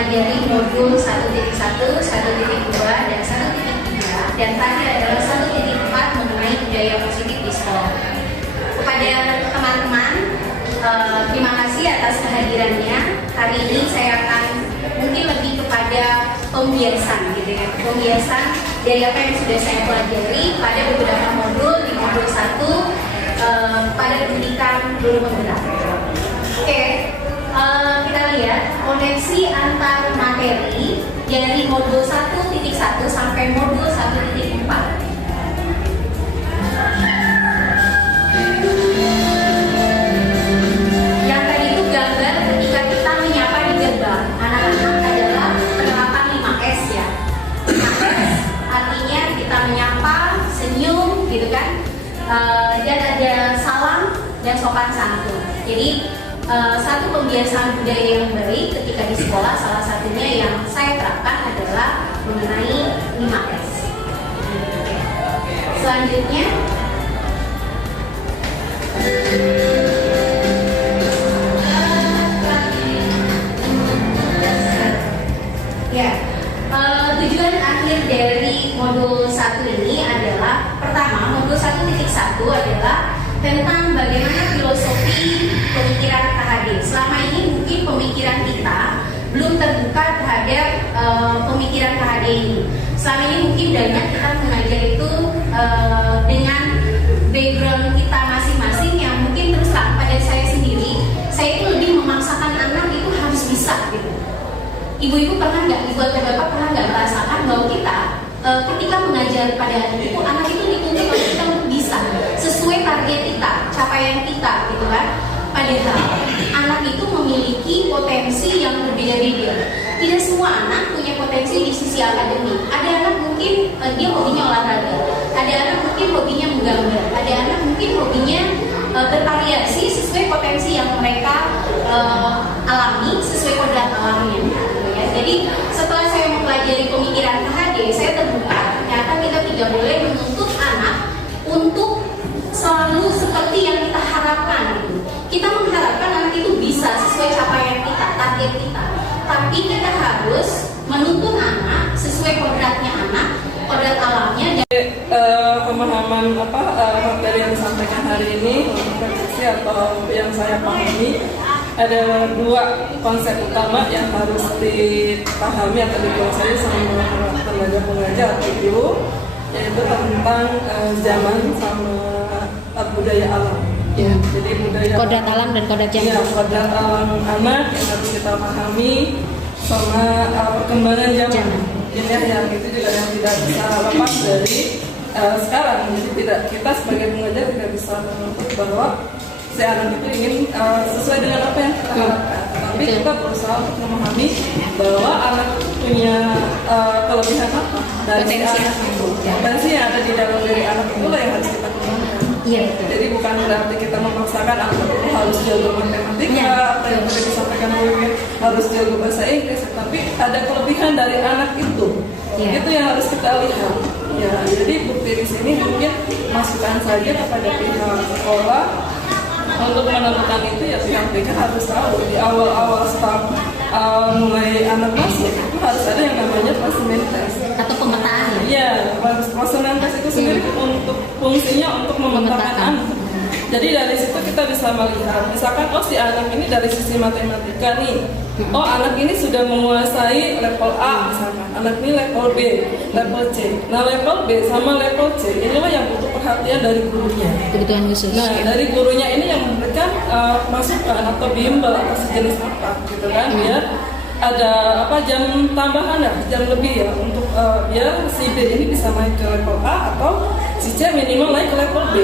mempelajari modul 1.1, 1.2, dan 1.3, dan terakhir adalah 1.4 mengenai budaya positif di sekolah. Kepada teman-teman, terima kasih atas kehadirannya. Hari ini saya akan mungkin lebih kepada pembiasan gitu ya, pembiasan dari apa yang sudah saya pelajari pada beberapa modul di modul 1 pada pendidikan guru penggerak. Oke, kita lihat koneksi antar materi dari modul 1.1 sampai modul 1.4. Yang tadi itu gambar ketika kita menyapa di gerbang. Anak-anak adalah penerapan 5S ya. 5S artinya kita menyapa, senyum gitu kan, dan ada salam dan sopan santun. Jadi satu pembiasaan budaya yang baik ketika di sekolah, salah satunya yang saya terapkan adalah mengenai 5S. Selanjutnya, ya, tujuan akhir dari modul 1 ini adalah, pertama, modul 1.1 adalah tentang bagaimana filosofi pemikiran KHD. Selama ini mungkin pemikiran kita belum terbuka terhadap pemikiran KHD ini. Selama ini mungkin banyak kita mengajar itu dengan background kita masing-masing yang mungkin terus terang pada saya sendiri, saya itu lebih memaksakan anak itu harus bisa gitu. Ibu-ibu pernah nggak, ibu atau bapak pernah nggak merasakan bahwa kita ketika mengajar pada anak itu dituntut oleh kita untuk bisa sesuai target kita, capaian kita gitu kan. Padahal anak itu memiliki potensi yang berbeda-beda. Tidak semua anak punya potensi di sisi akademik. Ada anak mungkin dia hobinya olahraga, ada anak mungkin hobinya menggambar, ada anak mungkin hobinya bervariasi sesuai potensi yang mereka alami, sesuai kodrat alamnya. Jadi setelah saya mempelajari pemikiran KHD, saya terbuka ternyata kita tidak boleh menuntut anak untuk selalu seperti yang kita harapkan gitu. Kita mengharapkan anak itu bisa sesuai capaian kita, target kita. Tapi kita harus menuntun anak sesuai kodratnya anak, kodrat alamnya. Pemahaman materi yang disampaikan hari ini, refleksi atau yang saya pahami, ada dua konsep utama yang harus dipahami atau dikuasai sama tenaga pengajar atau guru, yaitu tentang zaman sama budaya alam. Ya, jadi budaya kodrat alam dan kodrat zaman. Ya, kodrat alam anak yang harus kita pahami sama perkembangan zaman. Ini yang itu juga yang tidak bisa lepas dari sekarang. Jadi kita sebagai pengajar tidak bisa menuntut bahwa si anak itu ingin sesuai dengan apa yang kita harapkan. Tapi kita berusaha untuk memahami bahwa anak punya kelebihan apa dari anak itu. Potensi yang ada di dalam diri anak itulah yang harus kita kembangkan. Iya, betul. Jadi bukan berarti kita memaksakan anak itu harus jago matematika, atau yang tadi disampaikan mungkin harus jago bahasa Inggris, tapi ada kelebihan dari anak itu. Itu yang harus kita lihat. Ya, jadi bukti di sini mungkin masukan saja kepada pihak sekolah untuk menentukan itu, ya pihak BK harus tahu di awal-awal start mulai anak masuk itu harus ada yang namanya placement test atau pemetaan. Ya, placement test itu sendiri untuk fungsinya untuk memetakan anak. Jadi dari situ kita bisa melihat, misalkan si anak ini dari sisi matematika nih, anak ini sudah menguasai level A misalkan, anak ini level B, level C. Nah level B sama level C inilah yang butuh perhatian dari gurunya. Kebutuhan khusus. Nah dari gurunya ini yang memberikan masukan atau bimbel atau sejenis apa gitu kan, biar ada jam tambahan jam lebih ya untuk biar si B ini bisa naik ke level A atau si C minimal naik ke level B.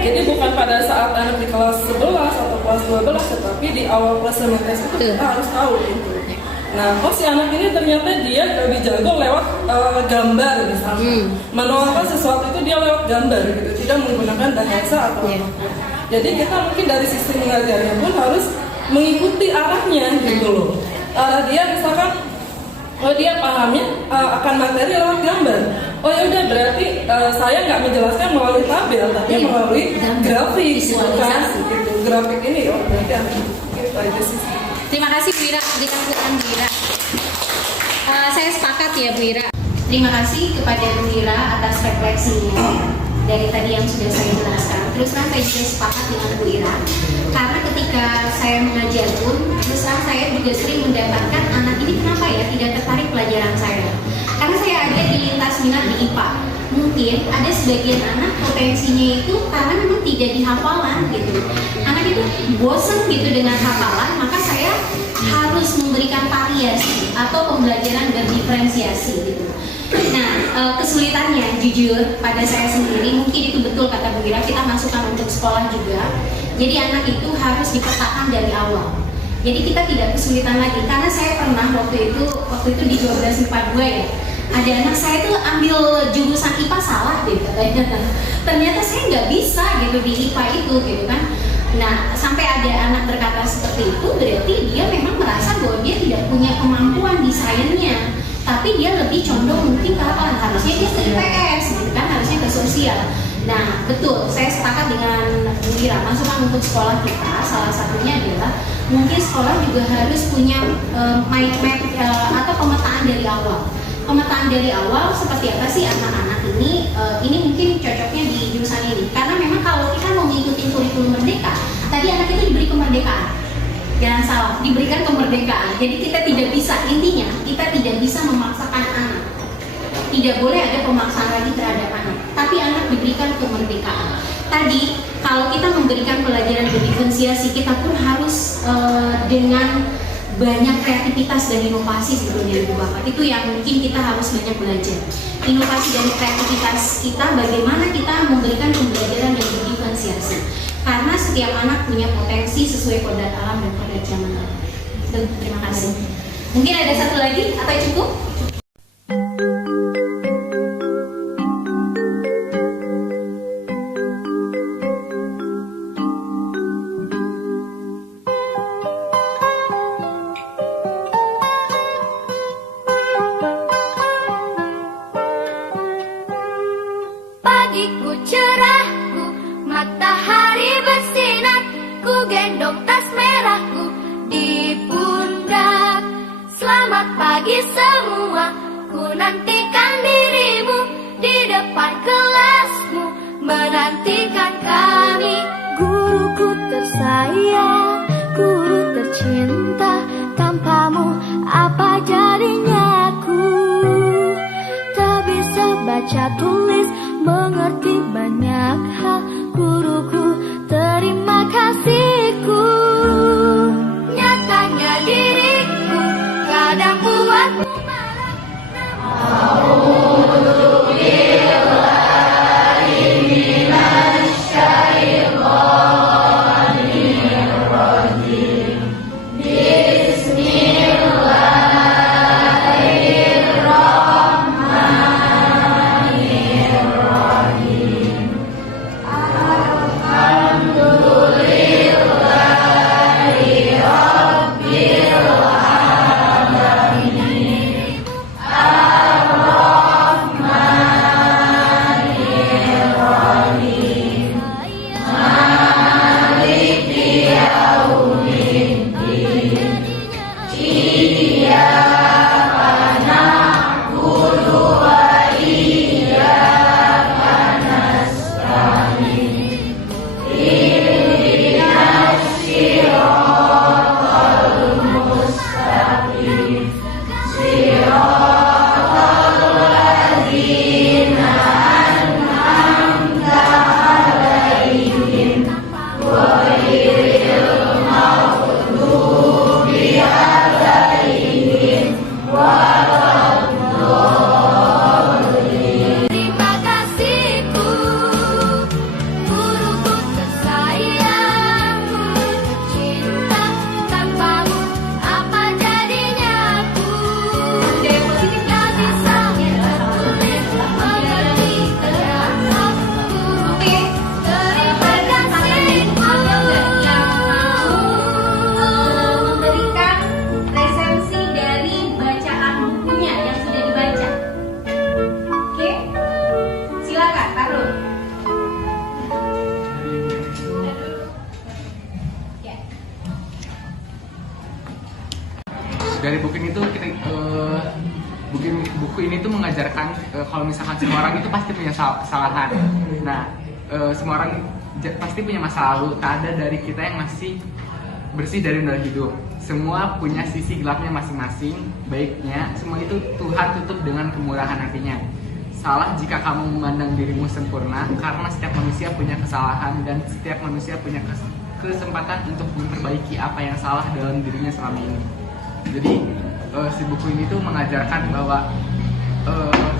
Jadi bukan pada saat anak di kelas 11 atau kelas 12, tetapi di awal placement test itu kita harus tahu itu. Nah, si anak ini ternyata dia lebih jago lewat gambar misalnya. Menuangkan sesuatu itu dia lewat gambar gitu, tidak menggunakan bahasa atau apapun. Jadi kita mungkin dari sisi mengajarnya pun harus mengikuti arahnya gitu loh. Dia misalkan dia pahamnya akan materi lewat gambar. Oh ya udah, berarti saya nggak menjelaskan melalui tabel, tapi melalui grafik, kan? Gitu. Grafik ini berarti anak itu aja sih. Terima kasih Bu Ira, berikan Bu Ira. Saya sepakat ya Bu Ira. Terima kasih kepada Bu Ira atas refleksinya dari tadi yang sudah saya jelaskan. Terus terang saya juga sepakat dengan Bu Ira, karena ketika saya mengajar pun, terus terang saya juga sering mendapatkan anak ini kenapa ya tidak tertarik pelajaran saya. Karena saya ada di lintas minat di IPA. Mungkin ada sebagian anak potensinya itu karena memang tidak dihafalan gitu. Anak itu bosan gitu dengan hafalan, maka saya harus memberikan variasi atau pembelajaran berdiferensiasi gitu. Nah, kesulitannya jujur pada saya sendiri, mungkin itu betul kata Bu Ira, kita masukkan untuk sekolah juga. Jadi anak itu harus dipetakan dari awal. Jadi kita tidak kesulitan lagi, karena saya pernah waktu itu di 1242 ya, ada anak saya tuh ambil jurusan IPA salah gitu katanya. Ternyata saya nggak bisa gitu di IPA itu gitu kan. Nah, sampai ada anak berkata seperti itu, berarti dia memang merasa bahwa dia tidak punya kemampuan di sainsnya, tapi dia lebih condong mungkin ke apa? Harusnya dia ke IPS gitu kan, harusnya ke sosial. Nah, betul, saya sepakat dengan Bu Ira, masukan untuk sekolah kita salah satunya adalah mungkin sekolah juga harus punya mind map atau pemetaan dari awal. Pemetaan dari awal seperti apa sih anak-anak ini mungkin cocoknya di jurusan ini, karena memang kalau kita mau mengikuti kurikulum merdeka, tadi anak itu diberi kemerdekaan, jangan salah, diberikan kemerdekaan. Jadi kita tidak bisa, intinya kita tidak bisa memaksakan anak, tidak boleh ada pemaksaan lagi terhadap anak, tapi anak diberikan kemerdekaan. Tadi kalau kita memberikan pelajaran berdiferensiasi, kita pun harus dengan banyak kreativitas dan inovasi sebetulnya Ibu Bapak. Itu yang mungkin kita harus banyak belajar. Inovasi dan kreativitas kita, bagaimana kita memberikan pembelajaran dan diferensiasi. Karena setiap anak punya potensi sesuai kodrat alam dan kodrat zaman. Terima kasih. Mungkin ada satu lagi atau cukup? Pagiku cerahku, matahari bersinar, ku gendong tas merahku di pundak. Selamat pagi semua, ku nantikan dirimu di depan kelasmu, menantikan kami. Guruku tersayang, guru tercinta, tanpamu apa jadinya aku? Tak bisa baca tulis, mengerti banyak hal, guruku terima kasihku. Nyatanya diriku kadang buatmu marah. dari buku ini tuh kita buku ini tuh mengajarkan kalau misalkan semua orang itu pasti punya kesalahan. Nah, semua orang pasti punya masa lalu. Tak ada dari kita yang masih bersih dari noda hidup. Semua punya sisi gelapnya masing-masing. Baiknya, semua itu Tuhan tutup dengan kemurahan hatinya. Salah jika kamu memandang dirimu sempurna, karena setiap manusia punya kesalahan dan setiap manusia punya kesempatan untuk memperbaiki apa yang salah dalam dirinya selama ini. Jadi si buku ini tuh mengajarkan bahwa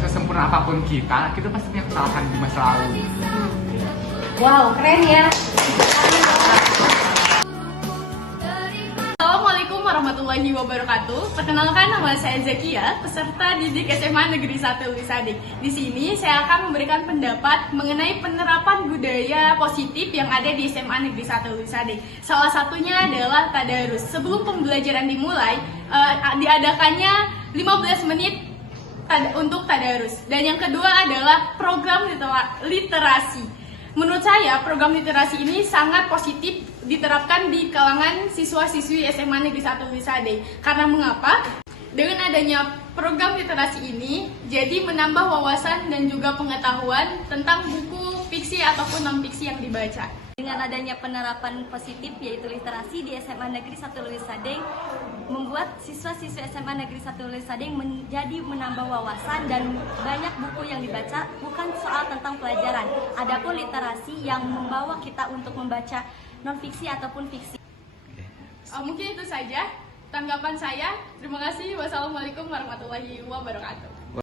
sesempurna apapun kita pasti punya kesalahan di masa lalu. Wow, keren ya. Assalamualaikum warahmatullahi wabarakatuh. Perkenalkan, nama saya Zakia, peserta didik SMA Negeri 1 Lisading. Di sini saya akan memberikan pendapat mengenai penerapan budaya positif yang ada di SMA Negeri 1 Lisading. Salah satunya adalah tadarus. Sebelum pembelajaran dimulai, diadakannya 15 menit untuk tadarus. Dan yang kedua adalah program literasi. Menurut saya, program literasi ini sangat positif diterapkan di kalangan siswa-siswi SMA Negeri 1 Lisading. Karena mengapa? Dengan adanya program literasi ini, jadi menambah wawasan dan juga pengetahuan tentang buku fiksi ataupun non-fiksi yang dibaca. Dengan adanya penerapan positif yaitu literasi di SMA Negeri 1 Lisading, membuat siswa-siswa SMA Negeri 1 Lisading menjadi menambah wawasan dan banyak buku yang dibaca, bukan soal tentang pelajaran. Adapun literasi yang membawa kita untuk membaca non-fiksi ataupun fiksi. Mungkin itu saja tanggapan saya. Terima kasih. Wassalamualaikum warahmatullahi wabarakatuh.